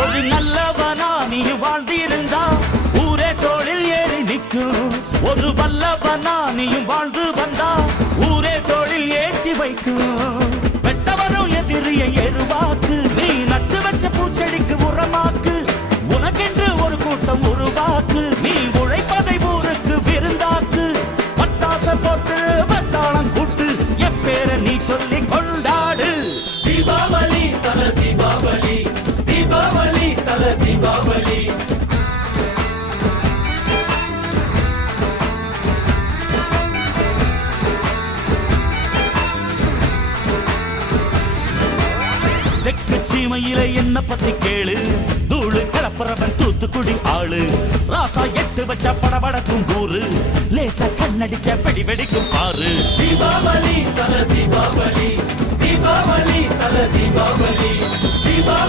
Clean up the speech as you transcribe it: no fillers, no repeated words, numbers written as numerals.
ஒரு நல்லவனா நீ வாழ்ந்திருந்தா ஊரே தோளில் ஏறி நிற்கும். ஒரு வல்லவனா நீயும் வாழ்ந்து வந்தா ஊரே தோளில் ஏற்றி வைக்கும். வெட்டவரும் எதிரிய எருவாக்கு, நீ நட்டு வச்ச பூச்செடிக்கு உரமாக்கு. உனக்கென்று ஒரு கூட்டம் உருவாக்கு, நீ உழைப்பதை ஊருக்கு விருந்தாக்கு. பட்டாச போட்டு பட்டாளம் கூட்டு, என் பேரை நீ சொல்லி கொண்டாடு. தீபாவளி தல தீபாவளி, தீபாவளி தல தீபாவளி. தெற்கு சீமையில என்ன பத்தி கேளு, தூளு கிளப்புறவன் தூத்துக்குடி ஆளு. ராசா எட்டு வச்ச படபடக்கும் ஊரு, லேசா கண்ணடிச்ச வெடி வெடிக்கும் பாரு. தீபாவளி தல தீபாவளி, தீபாவளி தல தீபாவளி, தீபாவளி.